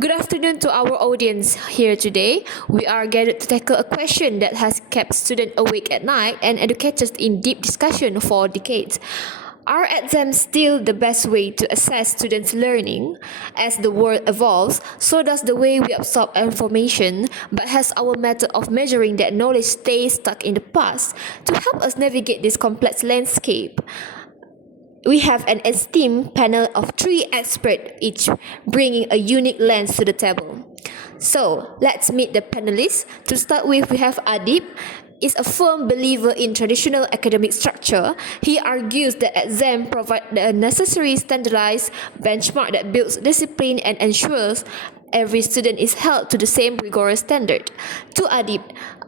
Good afternoon to our audience here today. We are gathered to tackle a question that has kept students awake at night and educators in deep discussion for decades. Are exams still the best way to assess students' learning? As the world evolves, so does the way we absorb information, but has our method of measuring that knowledge stay stuck in the past? To help us navigate this complex landscape, we have an esteemed panel of three experts each, bringing a unique lens to the table. So let's meet the panelists. To start with, we have Adib. Is a firm believer in traditional academic structure. He argues that exams provide the necessary standardized benchmark that builds discipline and ensures every student is held to the same rigorous standard. To Adib,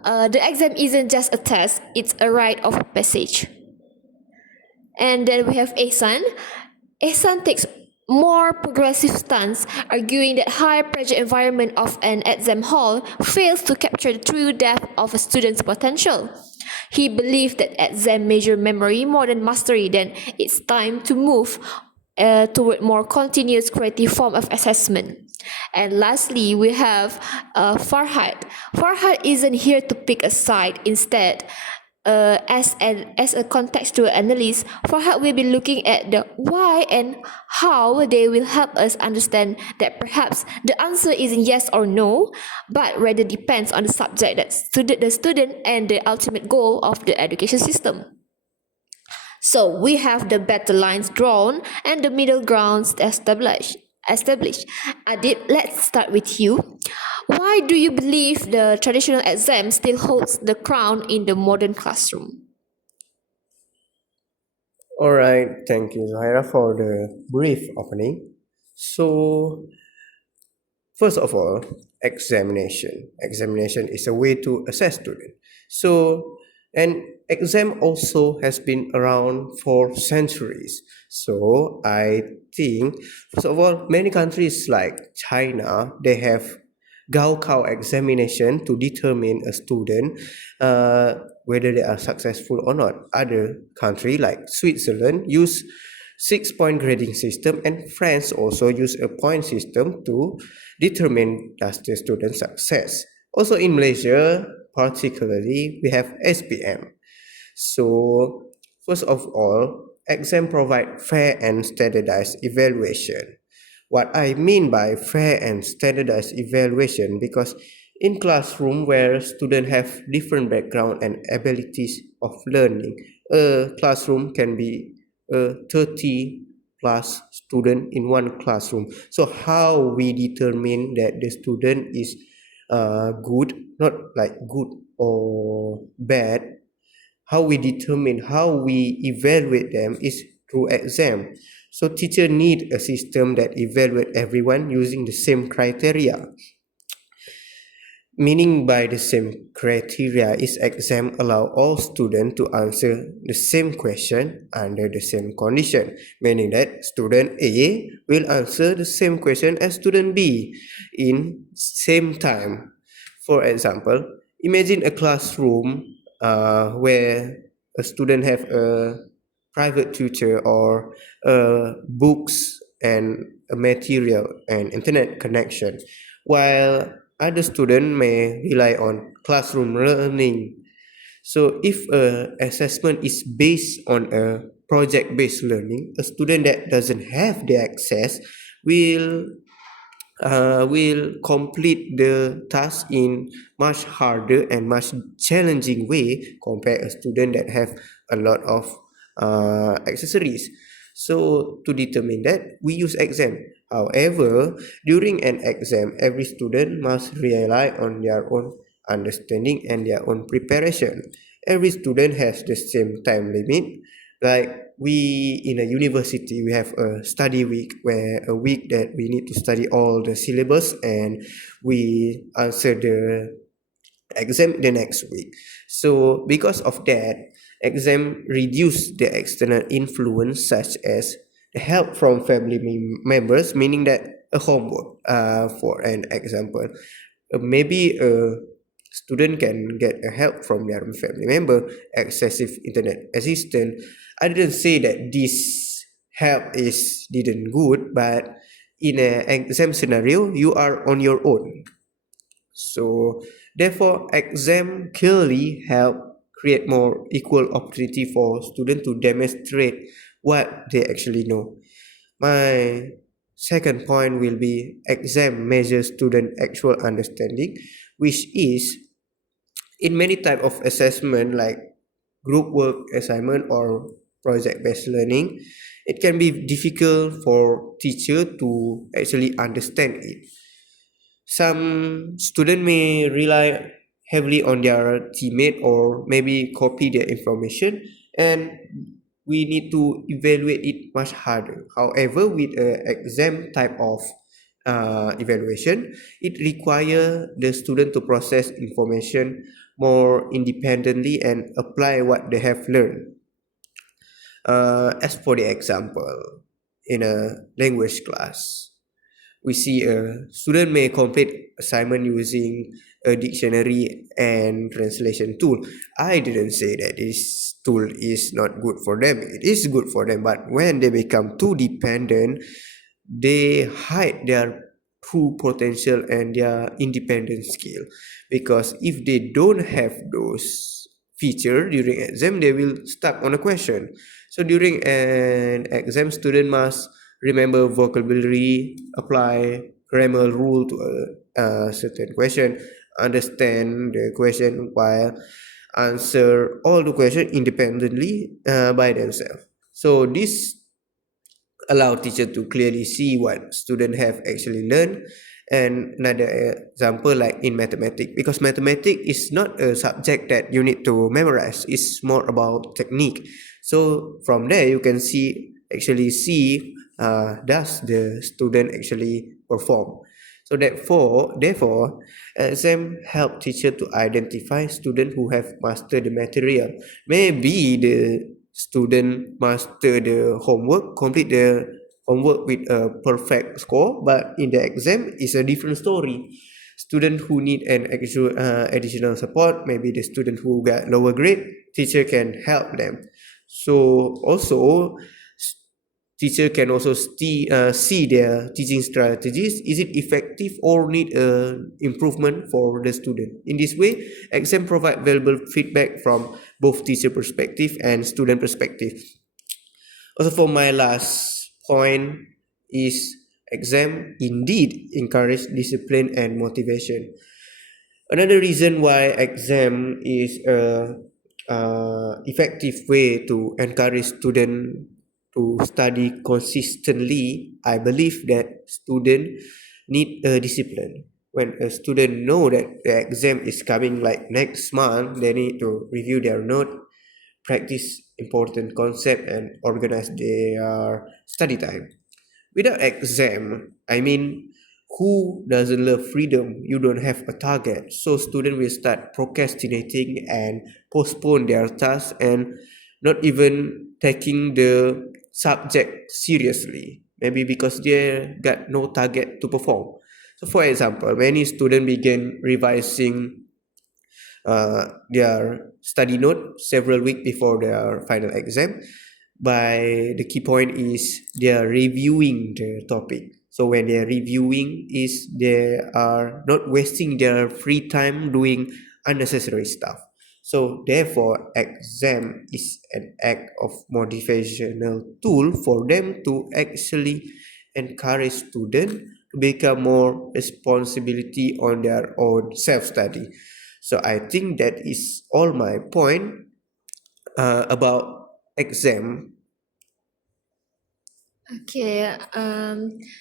the exam isn't just a test, it's a rite of passage. And then we have Ehsan. Ehsan takes more progressive stance, arguing that high pressure environment of an exam hall fails to capture the true depth of a student's potential. He believes that exam measure memory more than mastery, then it's time to move toward more continuous creative form of assessment. And lastly, we have Farhad. Farhad isn't here to pick a side. Instead, as a contextual analyst, Farhad will be looking at the why and how they will help us understand that perhaps the answer isn't yes or no, but rather depends on the subject that the student and the ultimate goal of the education system. So we have the battle lines drawn and the middle grounds established. Adib, let's start with you. Why do you believe the traditional exam still holds the crown in the modern classroom? All right, thank you, Zahira, for the brief opening. So, first of all, examination. Examination is a way to assess students. So, an exam also has been around for centuries. So, I think, first of all, many countries like China, they have Gaokao examination to determine a student whether they are successful or not. Other country like Switzerland use 6-point grading system, and France also use a point system to determine does the student success. Also in Malaysia, particularly, we have SPM. So first of all, exam provide fair and standardized evaluation. What I mean by fair and standardized evaluation, because in classroom where students have different background and abilities of learning, a classroom can be 30 plus student in one classroom. So how we determine that the student is good, not like good or bad, how we determine, how we evaluate them is through exam. So teacher need a system that evaluate everyone using the same criteria. Meaning by the same criteria is exam allow all students to answer the same question under the same condition. Meaning that student A will answer the same question as student B in same time. For example, imagine a classroom where a student have a private tutor or books and a material and internet connection, while other students may rely on classroom learning. So if assessment is based on a project-based learning, a student that doesn't have the access will complete the task in much harder and much challenging way compared a student that have a lot of accessories. So to determine that, we use exam. However, during an exam, every student must rely on their own understanding and their own preparation. Every student has the same time limit. Like we in a university, we have a study week, where a week that we need to study all the syllabus and we answer the exam the next week. So because of that, exam reduce the external influence such as the help from family members, meaning that a homework, for an example, maybe a student can get a help from their family member, excessive internet assistance. I didn't say that this help is didn't good, but in an exam scenario, you are on your own. So therefore, exam clearly help create more equal opportunity for students to demonstrate what they actually know. My second point will be exam measures student actual understanding, which is in many type of assessment like group work assignment or project-based learning, it can be difficult for teacher to actually understand it. Some student may rely heavily on their teammate or maybe copy their information, and we need to evaluate it much harder. However, with an exam type of evaluation, it requires the student to process information more independently and apply what they have learned. As for the example, in a language class, we see a student may complete assignment using a dictionary and translation tool. I didn't say that this tool is not good for them. It is good for them, but when they become too dependent, they hide their true potential and their independent skill. Because if they don't have those feature during exam, they will stuck on a question. So during an exam, student must remember vocabulary, apply grammar rule to a certain question, understand the question while answer all the question independently by themselves. So this allow teacher to clearly see what student have actually learned. And another example like in mathematics, because mathematics is not a subject that you need to memorize, it's more about technique. So from there you can see does the student actually perform. So therefore exam help teacher to identify student who have mastered the material. Maybe the student master the homework, complete the homework with a perfect score, but in the exam is a different story. Student who need an actual additional support, maybe the student who got lower grade, teacher can help them. So also teacher can also see their teaching strategies. Is it effective or need improvement for the student? In this way, exam provide valuable feedback from both teacher perspective and student perspective. Also, for my last point is exam indeed encourage discipline and motivation. Another reason why exam is a effective way to encourage student to study consistently, I believe that student need a discipline. When a student know that the exam is coming like next month, they need to review their note, practice important concept, and organize their study time. Without exam, I mean, who doesn't love freedom? You don't have a target, so students will start procrastinating and postpone their tasks and not even taking the subject seriously. Maybe because they got no target to perform. So, for example, many students begin revising their study note several weeks before their final exam. By the key point is they are reviewing the topic. So when they are reviewing, is they are not wasting their free time doing unnecessary stuff. So therefore, exam is an act of motivational tool for them to actually encourage students to become more responsibility on their own self-study. So I think that is all my point about exam. Okay,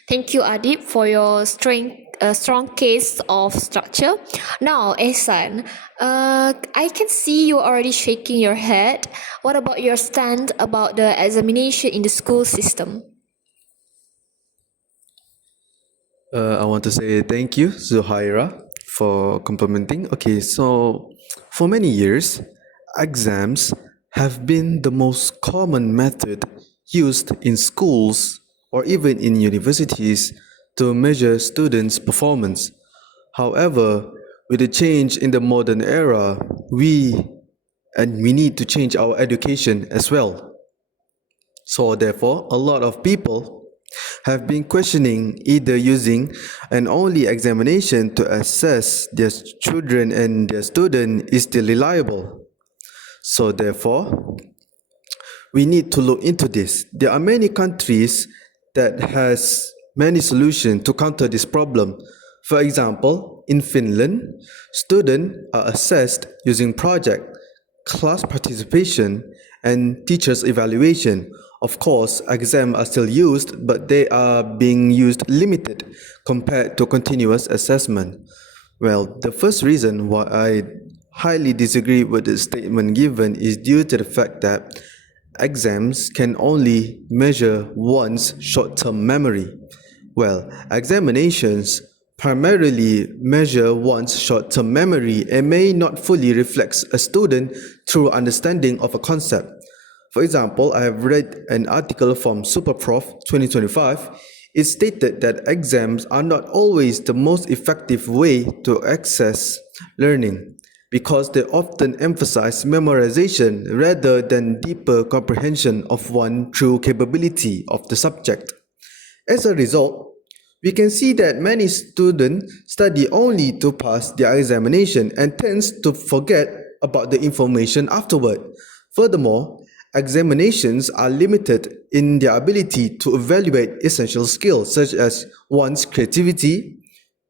thank you, Adib, for your strong case of structure. Now, Ehsan, I can see you already shaking your head. What about your stand about the examination in the school system? I want to say thank you, Zuhaira, for complimenting. Okay, so for many years, exams have been the most common method used in schools or even in universities to measure students' performance. However, with the change in the modern era, we need to change our education as well. So therefore, a lot of people have been questioning either using an only examination to assess their children and their student is still reliable. So therefore, we need to look into this. There are many countries that has many solutions to counter this problem. For example, in Finland, students are assessed using project, class participation, and teachers' evaluation. Of course, exams are still used, but they are being used limited compared to continuous assessment. Well, the first reason why I highly disagree with the statement given is due to the fact that exams can only measure one's short-term memory. Well, examinations primarily measure one's short-term memory and may not fully reflect a student's true understanding of a concept. For example, I have read an article from Superprof 2025. It stated that exams are not always the most effective way to access learning because they often emphasize memorization rather than deeper comprehension of one true capability of the subject. As a result, we can see that many students study only to pass their examination and tends to forget about the information afterward. Furthermore, examinations are limited in their ability to evaluate essential skills such as one's creativity,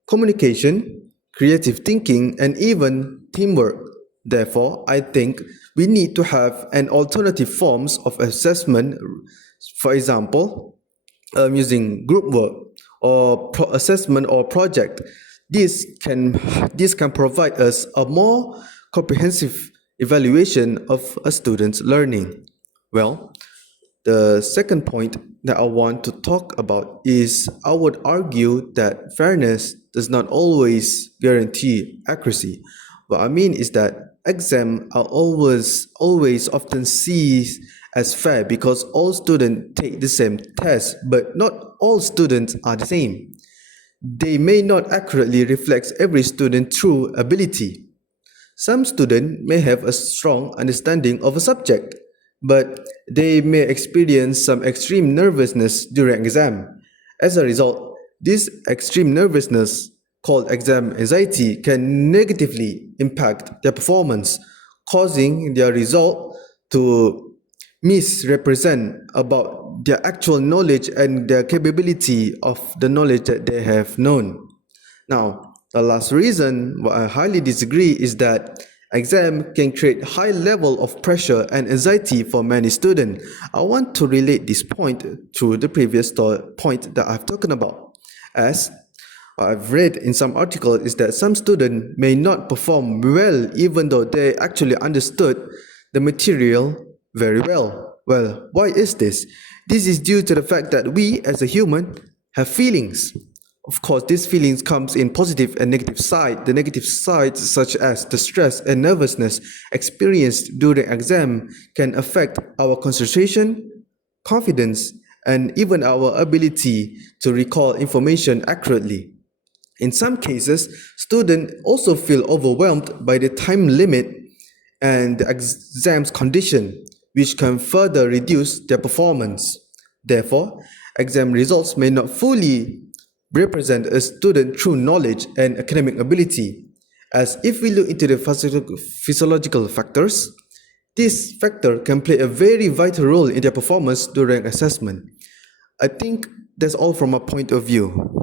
communication, creative thinking, and even teamwork. Therefore, I think we need to have an alternative forms of assessment, for example, using group work or assessment or project. This can provide us a more comprehensive evaluation of a student's learning. Well, the second point that I want to talk about is I would argue that fairness does not always guarantee accuracy. What I mean is that exams are always often seen as fair because all students take the same test, but not all students are the same. They may not accurately reflect every student's true ability. Some students may have a strong understanding of a subject, but they may experience some extreme nervousness during exam. As a result, this extreme nervousness, called exam anxiety, can negatively impact their performance, causing their result to misrepresent about their actual knowledge and their capability of the knowledge that they have known. Now, the last reason why I highly disagree is that exam can create high level of pressure and anxiety for many students. I want to relate this point to the previous point that I've talked about. As I've read in some articles is that some students may not perform well even though they actually understood the material very well. Well, why is this? This is due to the fact that we as a human have feelings. Of course, these feelings comes in positive and negative side. The negative sides, such as the stress and nervousness experienced during exam, can affect our concentration, confidence, and even our ability to recall information accurately. In some cases, students also feel overwhelmed by the time limit and the exam's condition, which can further reduce their performance. Therefore, exam results may not fully represent a student's true knowledge and academic ability, as if we look into the physiological factors, this factor can play a very vital role in their performance during assessment. I think that's all from my point of view.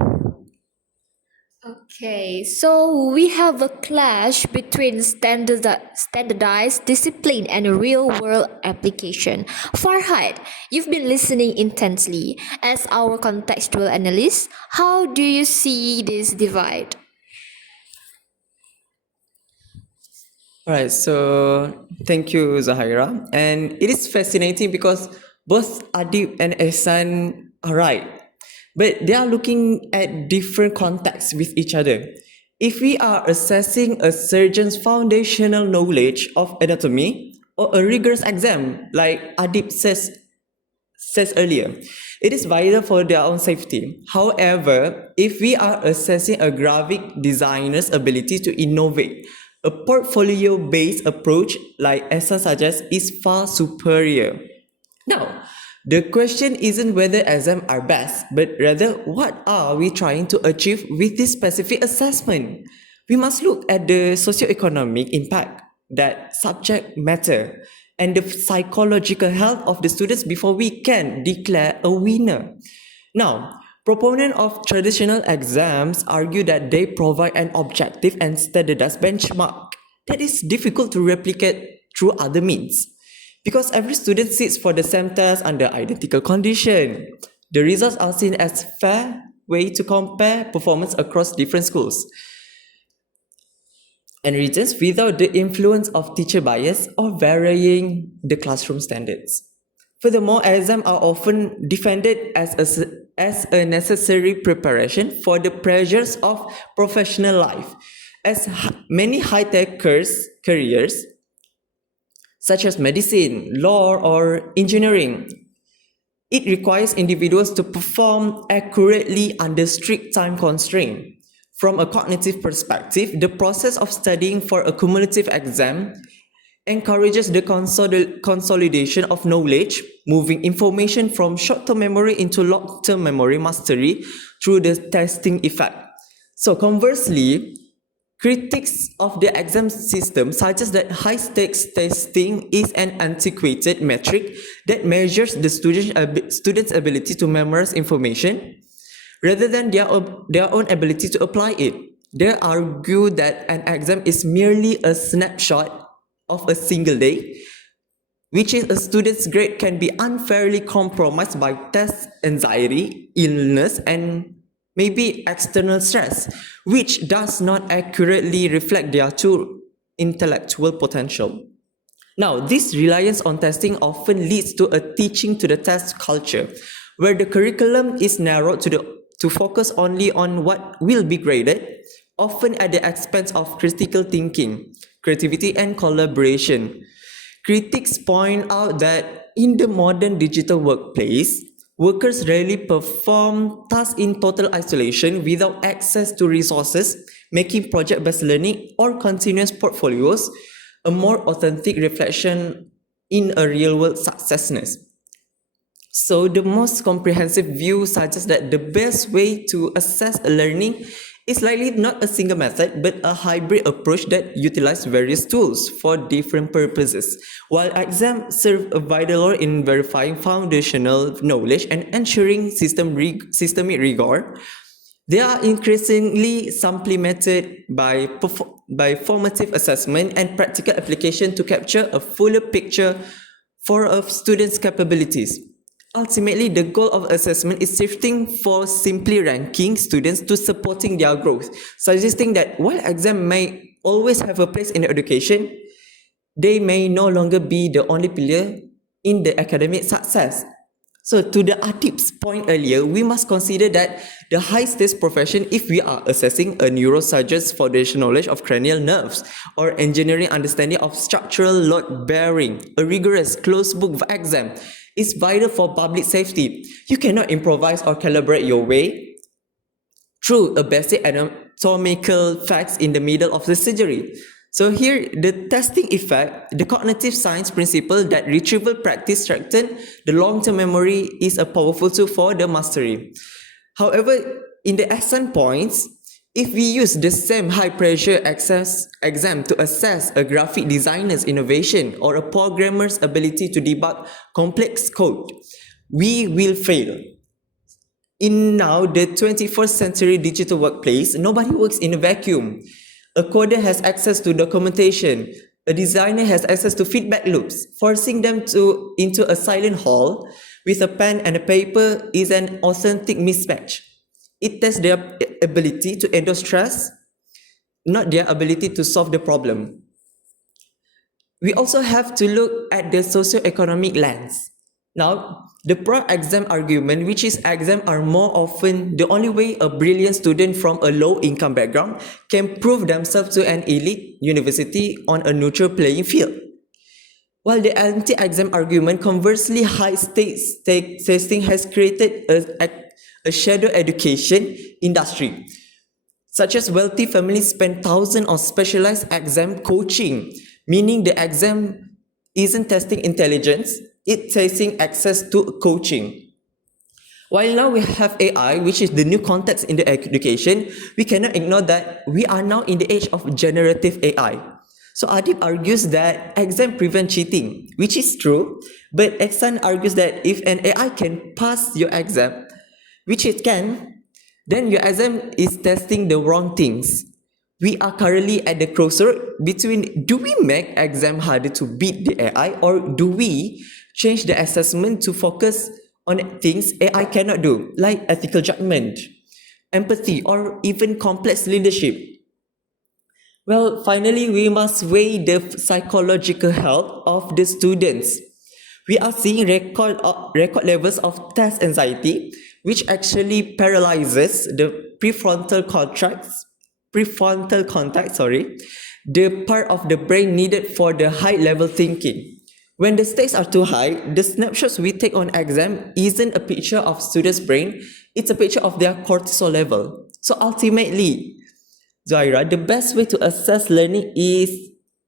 Okay, so we have a clash between standardized discipline and a real world application. Farhad, you've been listening intensely. As our contextual analyst, how do you see this divide? Alright, so thank you, Zahira. And it is fascinating because both Adib and Ehsan are right, but they are looking at different contexts with each other. If we are assessing a surgeon's foundational knowledge of anatomy or a rigorous exam, like Adib says earlier, it is vital for their own safety. However, if we are assessing a graphic designer's ability to innovate, a portfolio-based approach like ESA suggests is far superior. Now, The question isn't whether exams are best, but rather what are we trying to achieve with this specific assessment? We must look at the socio-economic impact, that subject matter, and the psychological health of the students before we can declare a winner. Now, proponents of traditional exams argue that they provide an objective and standardized benchmark that is difficult to replicate through other means. Because every student sits for the same test under identical condition, the results are seen as fair way to compare performance across different schools and regions without the influence of teacher bias or varying the classroom standards. Furthermore, exams are often defended as a necessary preparation for the pressures of professional life, as many high-tech careers such as medicine, law, or engineering, it requires individuals to perform accurately under strict time constraint. From a cognitive perspective, the process of studying for a cumulative exam encourages the consolidation of knowledge, moving information from short-term memory into long-term memory mastery through the testing effect. So conversely, critics of the exam system suggest that high-stakes testing is an antiquated metric that measures the student's ability to memorize information rather than their own ability to apply it. They argue that an exam is merely a snapshot of a single day, which is a student's grade can be unfairly compromised by test anxiety, illness, and maybe external stress, which does not accurately reflect their true intellectual potential. Now, this reliance on testing often leads to a teaching to the test culture, where the curriculum is narrowed to focus only on what will be graded, often at the expense of critical thinking, creativity, and collaboration. Critics point out that in the modern digital workplace, workers rarely perform tasks in total isolation without access to resources, making project-based learning or continuous portfolios a more authentic reflection in a real-world successness. So the most comprehensive view suggests that the best way to assess a learning is likely not a single method, but a hybrid approach that utilizes various tools for different purposes. While exams serve a vital role in verifying foundational knowledge and ensuring systemic rigor, they are increasingly supplemented by formative assessment and practical application to capture a fuller picture for a student's capabilities. Ultimately, the goal of assessment is shifting for simply ranking students to supporting their growth, suggesting that while exams may always have a place in education, they may no longer be the only pillar in the academic success. So to the Atip's point earlier, we must consider that the high-stakes profession, if we are assessing a neurosurgeon's foundational knowledge of cranial nerves or engineering understanding of structural load bearing, a rigorous closed-book exam is vital for public safety. You cannot improvise or calibrate your way through a basic anatomical facts in the middle of the surgery. So here, the testing effect, the cognitive science principle that retrieval practice strengthens the long-term memory is a powerful tool for the mastery. However, in the exam points, if we use the same high-pressure exam to assess a graphic designer's innovation or a programmer's ability to debug complex code, we will fail. In now the 21st century digital workplace, nobody works in a vacuum. A coder has access to documentation. A designer has access to feedback loops. Forcing them into a silent hall with a pen and a paper is an authentic mismatch. It tests their ability to endure stress, not their ability to solve the problem. We also have to look at the socio-economic lens. Now, the pro-exam argument, which is exams are more often the only way a brilliant student from a low-income background can prove themselves to an elite university on a neutral playing field. While the anti-exam argument, conversely, high-stakes testing has created a shadow education industry, such as wealthy families spend thousands on specialized exam coaching, meaning the exam isn't testing intelligence, it facing access to coaching. While now we have AI, which is the new context in the education, we cannot ignore that we are now in the age of generative AI. So Adib argues that exam prevent cheating, which is true, but Ehsan argues that if an AI can pass your exam, which it can, then your exam is testing the wrong things. We are currently at the crossroad between, do we make exam harder to beat the AI, or do we change the assessment to focus on things AI cannot do, like ethical judgment, empathy, or even complex leadership? Well, finally, we must weigh the psychological health of the students. We are seeing record levels of test anxiety, which actually paralyzes the prefrontal cortex, the part of the brain needed for the high level thinking. When the stakes are too high, the snapshots we take on exam isn't a picture of students' brain, it's a picture of their cortisol level. So ultimately, Zaira, the best way to assess learning is,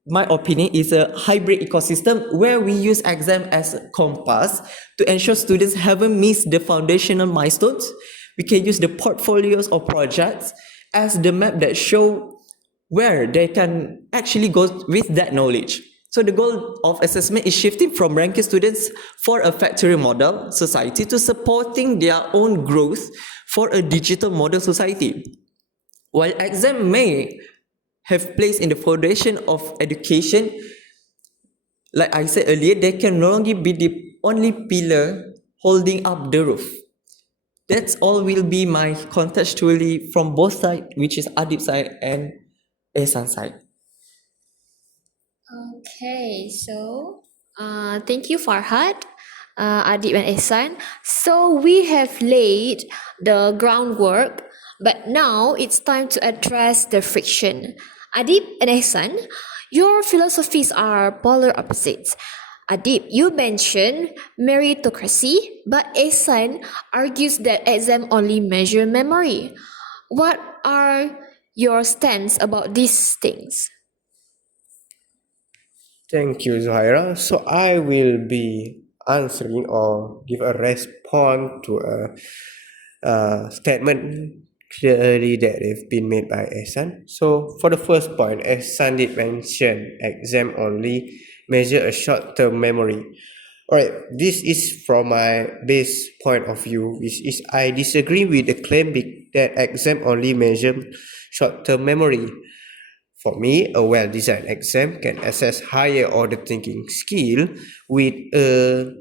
my opinion, is a hybrid ecosystem where we use exam as a compass to ensure students haven't missed the foundational milestones. We can use the portfolios or projects as the map that show where they can actually go with that knowledge. So the goal of assessment is shifting from ranking students for a factory model society to supporting their own growth for a digital model society. While exam may have place in the foundation of education, like I said earlier, they can no longer be the only pillar holding up the roof. That's all will be my contextually from both sides, which is Adib side and Ehsan side. Okay, so thank you, Farhad, Adib, and Ehsan. So we have laid the groundwork, but now it's time to address the friction. Adib and Ehsan, your philosophies are polar opposites. Adib, you mentioned meritocracy, but Ehsan argues that exam only measure memory. What are your stance about these things? Thank you, Zohaira. So I will be answering or give a response to a statement clearly that have been made by Ehsan. So for the first point, Ehsan did mention exam only measure a short-term memory. Alright, this is from my base point of view, which is I disagree with the claim that exam only measure short-term memory. For me, a well-designed exam can assess higher order thinking skill with a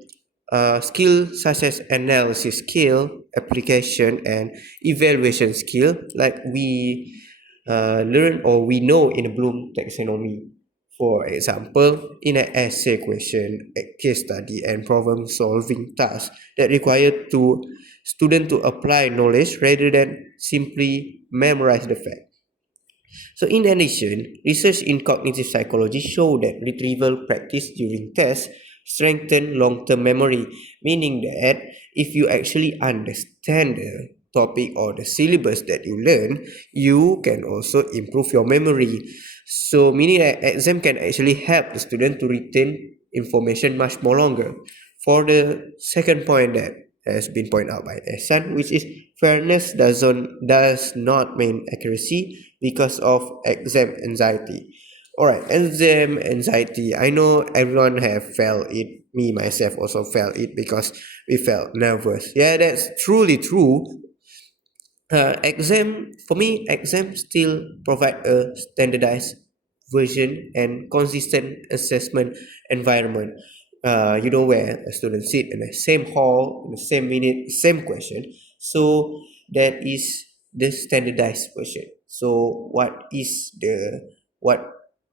skill such as analysis skill, application, and evaluation skill, like we learn or we know in Bloom taxonomy. For example, in an essay question, a case study, and problem-solving task that require student to apply knowledge rather than simply memorize the fact. So in addition, research in cognitive psychology show that retrieval practice during tests strengthen long-term memory, meaning that if you actually understand the topic or the syllabus that you learn, you can also improve your memory. So meaning that exam can actually help the student to retain information much more longer. For the second point that has been pointed out by Ehsan, which is fairness does not mean accuracy because of exam anxiety. Alright, exam anxiety. I know everyone have felt it. Me myself also felt it because we felt nervous. Yeah, that's truly true. For me, exam still provide a standardized version and consistent assessment environment. Where a student sit in the same hall, in the same minute, same question. So that is the standardized version. So what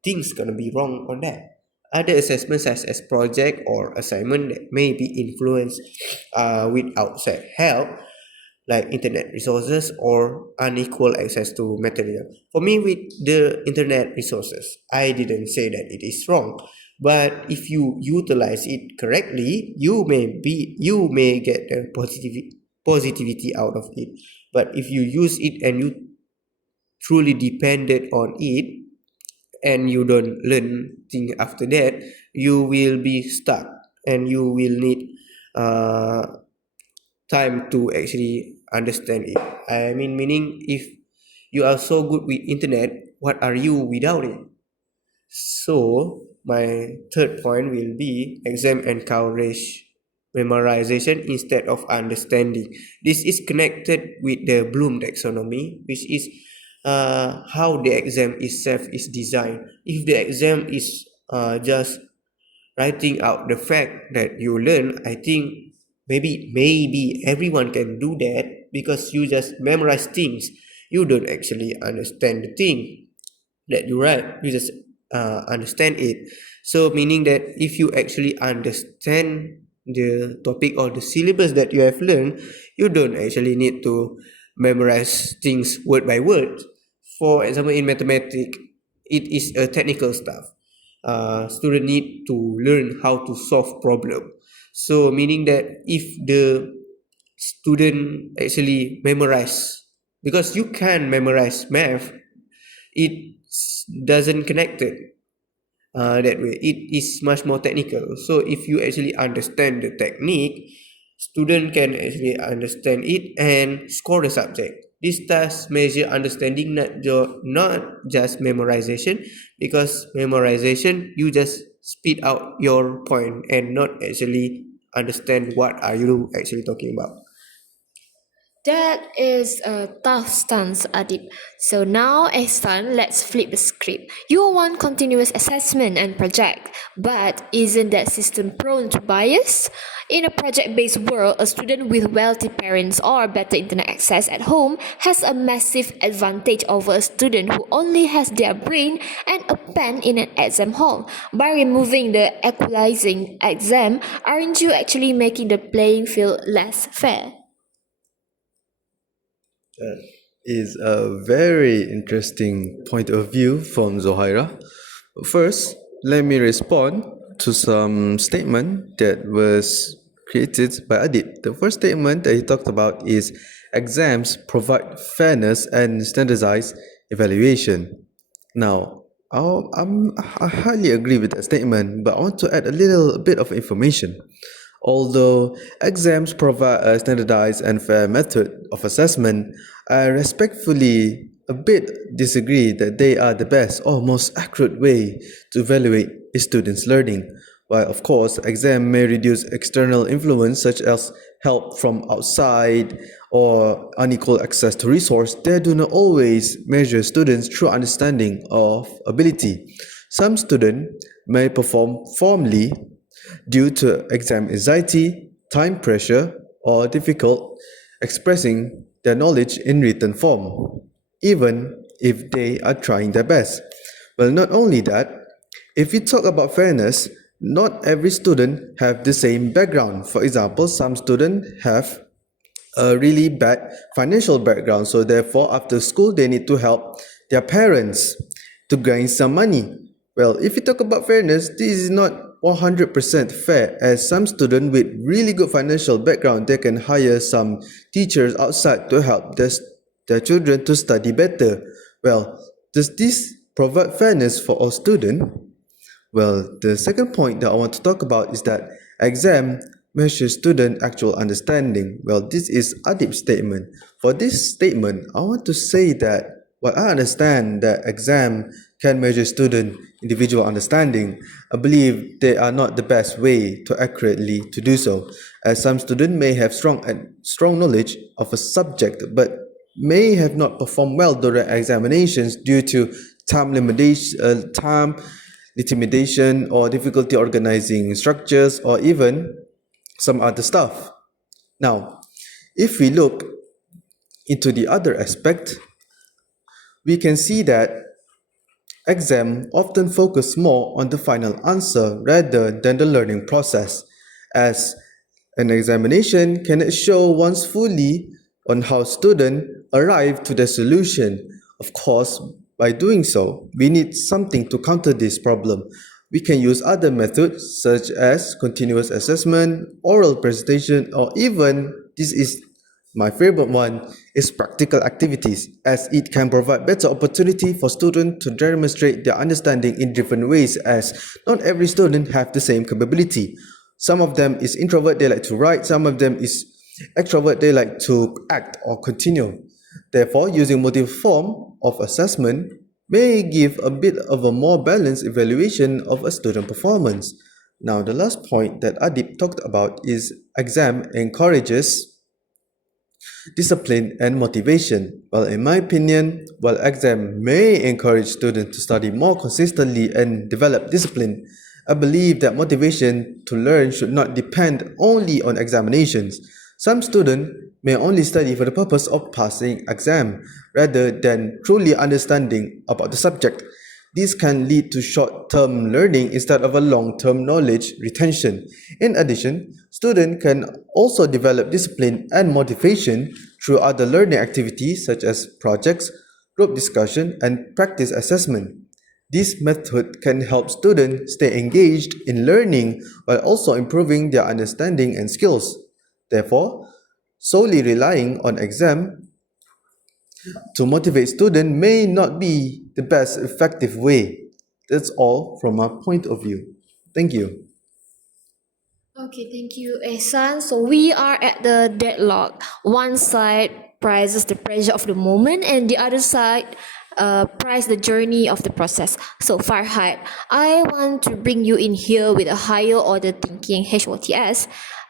things gonna be wrong on that? Other assessments such as project or assignment that may be influenced with outside help like internet resources or unequal access to material. For me, with the internet resources, I didn't say that it is wrong, but if you utilize it correctly, you may get the positivity out of it. But if you use it and you truly depended on it and you don't learn thing after that, you will be stuck and you will need time to actually understand it. I mean, meaning if you are so good with internet, what are you without it? So my third point will be exam encourage memorization instead of understanding. This is connected with the Bloom taxonomy, which is how the exam itself is designed. If the exam is just writing out the fact that you learn, I think maybe everyone can do that because you just memorize things. You don't actually understand the thing that you write. You just understand it. So meaning that if you actually understand the topic or the syllabus that you have learned, you don't actually need to memorize things word by word. For example, in mathematics, it is a technical stuff. Student need to learn how to solve problem. So meaning that if the student actually memorize, because you can memorize math, it doesn't connect it that way. It is much more technical. So if you actually understand the technique, student can actually understand it and score the subject. This task measure understanding, not just memorization, because memorization you just spit out your point and not actually understand what are you actually talking about. That is a tough stance, Adib. So now, Ehsan, let's flip the script. You want continuous assessment and project, but isn't that system prone to bias? In a project-based world, a student with wealthy parents or better internet access at home has a massive advantage over a student who only has their brain and a pen in an exam hall. By removing the equalizing exam, aren't you actually making the playing field less fair? That is a very interesting point of view from Zohaira. First, let me respond to some statement that was created by Adit. The first statement that he talked about is exams provide fairness and standardized evaluation. Now, I highly agree with that statement, but I want to add a little bit of information. Although exams provide a standardized and fair method of assessment, I respectfully a bit disagree that they are the best or most accurate way to evaluate a student's learning. While of course exam may reduce external influence such as help from outside or unequal access to resource, they do not always measure students' true understanding of ability. Some students may perform formally due to exam anxiety, time pressure, or difficult expressing their knowledge in written form, even if they are trying their best. Well, not only that, if we talk about fairness, not every student have the same background. For example, some students have a really bad financial background, so therefore after school they need to help their parents to gain some money. Well, if you talk about fairness, this is not 100% fair, as some students with really good financial background, they can hire some teachers outside to help their children to study better. Well, does this provide fairness for all students? Well, the second point that I want to talk about is that exam measures student actual understanding. Well, this is Adib's statement. For this statement, I want to say that while I understand that exam can measure student individual understanding, I believe they are not the best way to accurately to do so, as some students may have strong knowledge of a subject but may have not performed well during examinations due to time limitation, time intimidation, or difficulty organizing structures, or even some other stuff. Now, if we look into the other aspect, we can see that exam often focus more on the final answer rather than the learning process, as an examination cannot show once fully on how students arrive to the solution. Of course, by doing so, we need something to counter this problem. We can use other methods such as continuous assessment, oral presentation, or even, this is my favorite one, is practical activities, as it can provide better opportunity for students to demonstrate their understanding in different ways, as not every student have the same capability. Some of them is introvert, they like to write. Some of them is extrovert, they like to act or continue. Therefore, using multiple form of assessment may give a bit of a more balanced evaluation of a student performance. Now, the last point that Adib talked about is exam encourages discipline and motivation. Well, in my opinion, while exam may encourage students to study more consistently and develop discipline, I believe that motivation to learn should not depend only on examinations. Some students may only study for the purpose of passing exam rather than truly understanding about the subject. This can lead to short-term learning instead of a long-term knowledge retention. In addition, students can also develop discipline and motivation through other learning activities such as projects, group discussion, and practice assessment. This method can help students stay engaged in learning while also improving their understanding and skills. Therefore, solely relying on exam to motivate students may not be the best effective way. That's all from my point of view. Thank you. Okay, thank you, Ehsan. So we are at the deadlock. One side prizes the pressure of the moment, and the other side prize the journey of the process. So Farhad, I want to bring you in here with a higher order thinking HOTS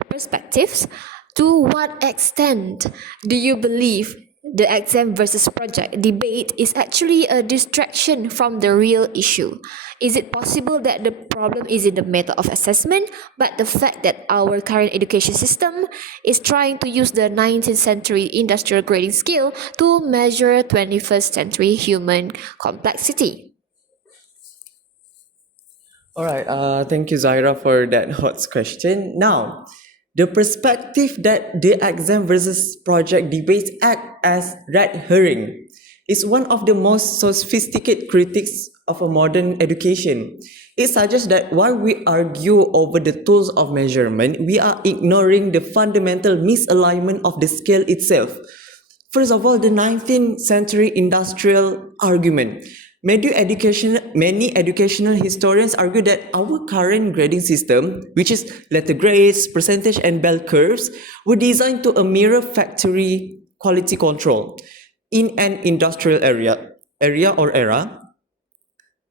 perspectives. To what extent do you believe the exam versus project debate is actually a distraction from the real issue? Is it possible that the problem is in the method of assessment, but the fact that our current education system is trying to use the 19th century industrial grading scale to measure 21st century human complexity? All right, thank you, Zaira, for that hot question. Now, the perspective that the exam versus project debates act as red herring is one of the most sophisticated critics of a modern education. It suggests that while we argue over the tools of measurement, we are ignoring the fundamental misalignment of the scale itself. First of all, the 19th century industrial argument. Many educational historians argue that our current grading system, which is letter grades, percentage, and bell curves, were designed to mirror factory quality control. In an industrial era,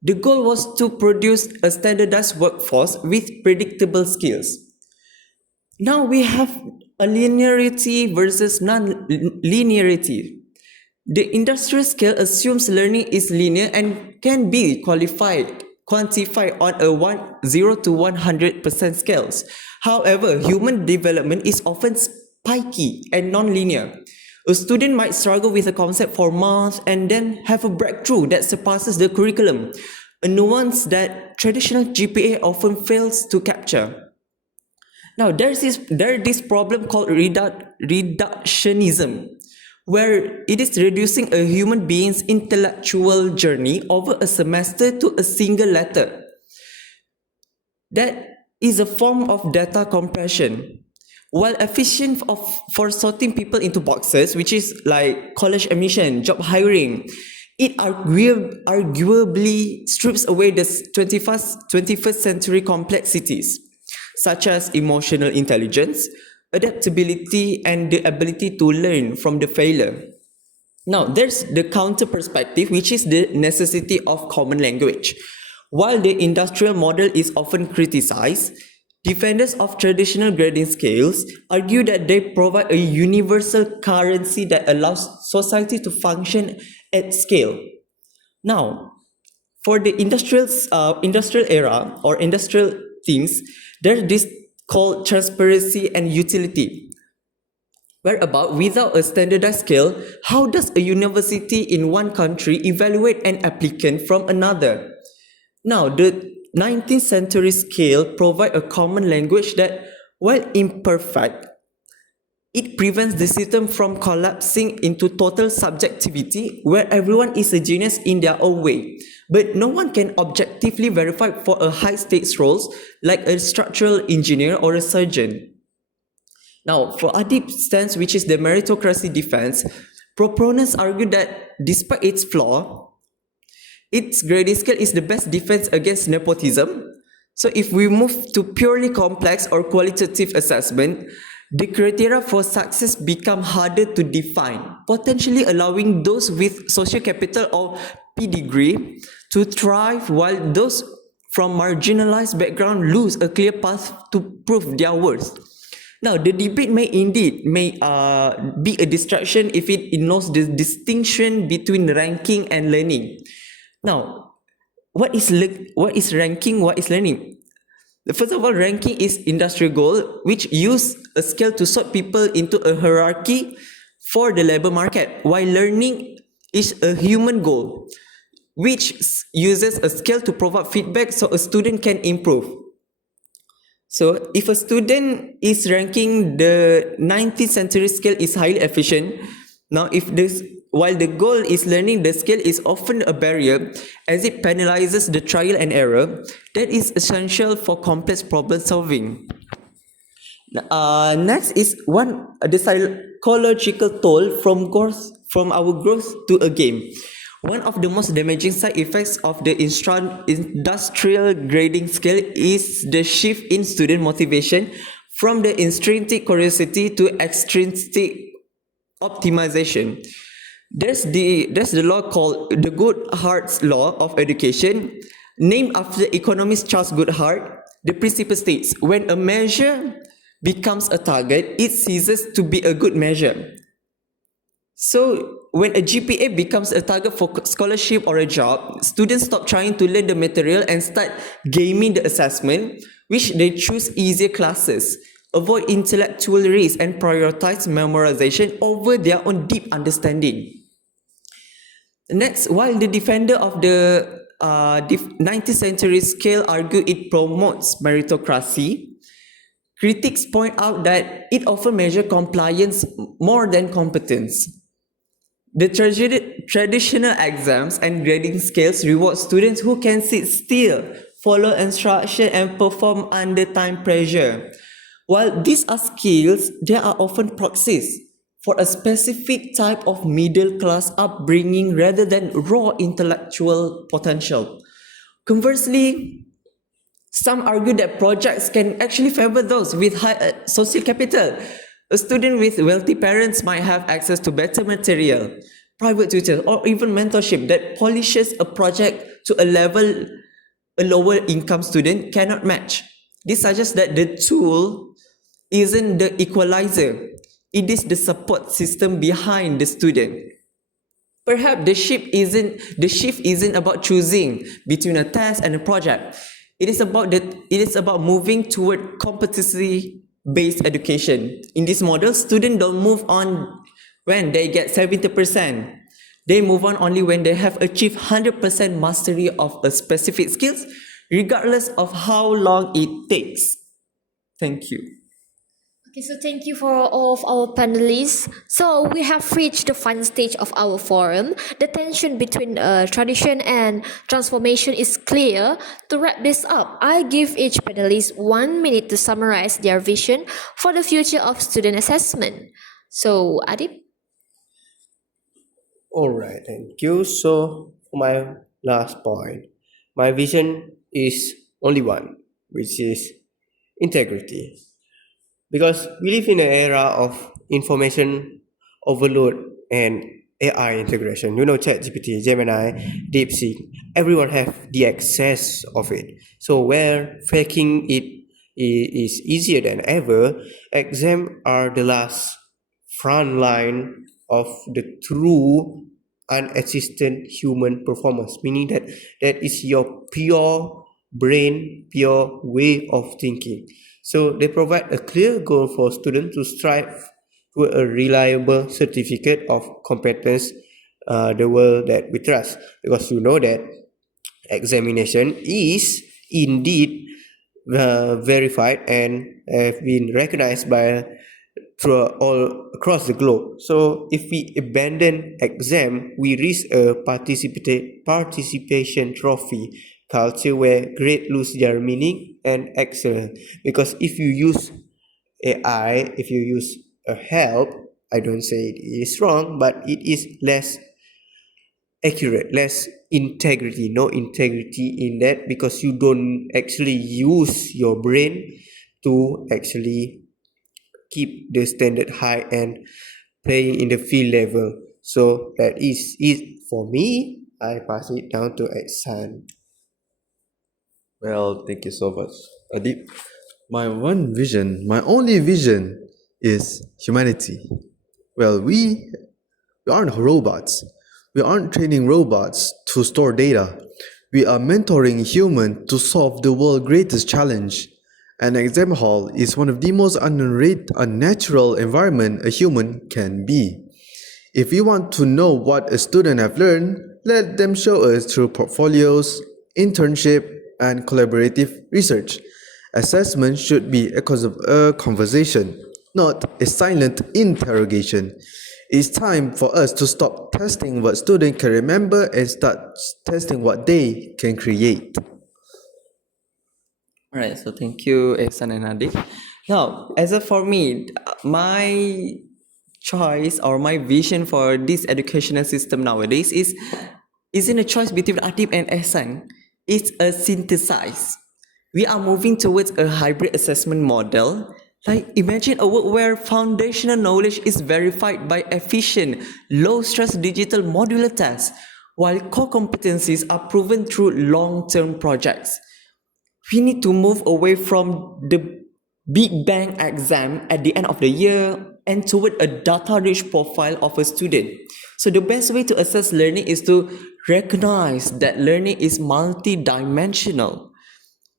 the goal was to produce a standardized workforce with predictable skills. Now we have a linearity versus non-linearity. The industrial scale assumes learning is linear and can be quantified on a 0 to 100% scales. However, human development is often spiky and non-linear. A student might struggle with a concept for months and then have a breakthrough that surpasses the curriculum, a nuance that traditional GPA often fails to capture. Now, there is this problem called reductionism, where it is reducing a human being's intellectual journey over a semester to a single letter. That is a form of data compression. While efficient for sorting people into boxes, which is like college admission, job hiring, it arguably strips away the 21st century complexities, such as emotional intelligence, adaptability, and the ability to learn from the failure. Now, there's the counter perspective, which is the necessity of common language. While the industrial model is often criticized, defenders of traditional grading scales argue that they provide a universal currency that allows society to function at scale. Now, for the industrial era or industrial things, there's this called transparency and utility. Whereabout, without a standardized scale, how does a university in one country evaluate an applicant from another? Now, the 19th century scale provides a common language that, while imperfect, it prevents the system from collapsing into total subjectivity where everyone is a genius in their own way. But no one can objectively verify for a high-stakes roles like a structural engineer or a surgeon. Now, for Adib's stance, which is the meritocracy defense, proponents argue that despite its flaw, its grading scale is the best defense against nepotism, So if we move to purely complex or qualitative assessment, the criteria for success become harder to define, potentially allowing those with social capital or pedigree to thrive while those from marginalized background lose a clear path to prove their worth. Now, the debate may be a distraction if it ignores the distinction between ranking and learning. Now, what is ranking? What is learning? First of all, ranking is industrial goal, which use a scale to sort people into a hierarchy for the labor market, while learning is a human goal, which uses a scale to provide feedback so a student can improve. So if a student is ranking the 19th century scale is highly efficient, now if this while the goal is learning, the scale is often a barrier as it penalizes the trial and error that is essential for complex problem solving. Next is the psychological toll from our growth to a game. One of the most damaging side effects of the industrial grading scale is the shift in student motivation from the intrinsic curiosity to extrinsic optimization. There's the law called the Goodhart's law of education, named after economist Charles Goodhart. The principle states, when a measure becomes a target, it ceases to be a good measure. So when a GPA becomes a target for scholarship or a job, students stop trying to learn the material and start gaming the assessment, which they choose easier classes, avoid intellectual risk, and prioritize memorization over their own deep understanding. Next, while the defender of the 19th century scale argue it promotes meritocracy, critics point out that it often measures compliance more than competence. The traditional exams and grading scales reward students who can sit still, follow instruction, and perform under time pressure. While these are skills, they are often proxies for a specific type of middle class upbringing rather than raw intellectual potential. Conversely, some argue that projects can actually favor those with high social capital. A student with wealthy parents might have access to better material, private tutors, or even mentorship that polishes a project to a level a lower income student cannot match. This suggests that the tool isn't the equalizer, it is the support system behind the student. Perhaps the shift isn't about choosing between a test and a project. It is about moving toward competency-based education. In this model, students don't move on when they get 70%. They move on only when they have achieved 100% mastery of a specific skills, regardless of how long it takes. Thank you. Okay, so thank you for all of our panelists. So we have reached the fun stage of our forum. The tension between tradition and transformation is clear. To wrap this up, I give each panelist 1 minute to summarize their vision for the future of student assessment. So, Adib? All right, thank you. So, for my last point, my vision is only one, which is integrity. Because we live in an era of information overload and AI integration. You know, ChatGPT, Gemini, DeepSeek, everyone have the access of it. So where faking it is easier than ever, exams are the last front line of the true unassisted human performance, meaning that that is your pure brain, pure way of thinking. So they provide a clear goal for students to strive to a reliable certificate of competence, the world that we trust. Because you know that examination is indeed verified and have been recognized by through all across the globe. So if we abandon exam, we risk a participation trophy culture where grade lose their meaning and excellence. Because if you use AI, if you use a help, I don't say it is wrong, but it is less accurate, less integrity, no integrity in that, because you don't actually use your brain to actually keep the standard high and playing in the field level. So that is it for me. I pass it down to Ehsan. Well, thank you so much, Adib. My one vision, my only vision is humanity. Well, we aren't robots. We aren't training robots to store data. We are mentoring humans to solve the world's greatest challenge. An exam hall is one of the most unnatural environment a human can be. If we want to know what a student have learned, let them show us through portfolios, internship, and collaborative research. Assessment should be a conversation, not a silent interrogation. It's time for us to stop testing what students can remember and start testing what they can create. Alright, so thank you, Ehsan and Adik. Now, for me, my choice or my vision for this educational system nowadays isn't a choice between Adib and Ehsan. It's a synthesis. We are moving towards a hybrid assessment model. Like, imagine a world where foundational knowledge is verified by efficient, low-stress digital modular tests, while core competencies are proven through long-term projects. We need to move away from the Big Bang exam at the end of the year and toward a data-rich profile of a student. So the best way to assess learning is to recognize that learning is multidimensional,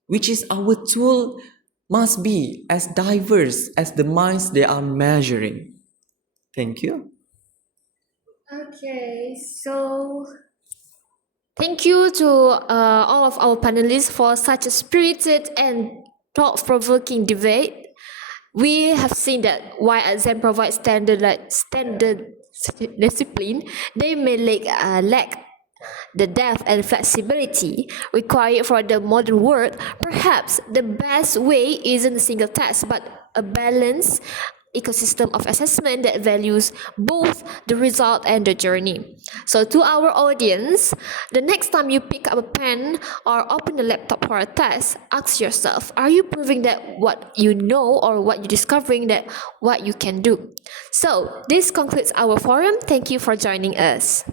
which is our tool must be as diverse as the minds they are measuring. Thank you. Okay, so thank you to all of our panelists for such a spirited and thought-provoking debate. We have seen that while exam provides standard discipline, they may lack the depth and flexibility required for the modern world. Perhaps the best way isn't a single test, but a balanced ecosystem of assessment that values both the result and the journey. So to our audience, the next time you pick up a pen or open a laptop for a test, ask yourself, are you proving that what you know, or what you're discovering that what you can do? So this concludes our forum. Thank you for joining us.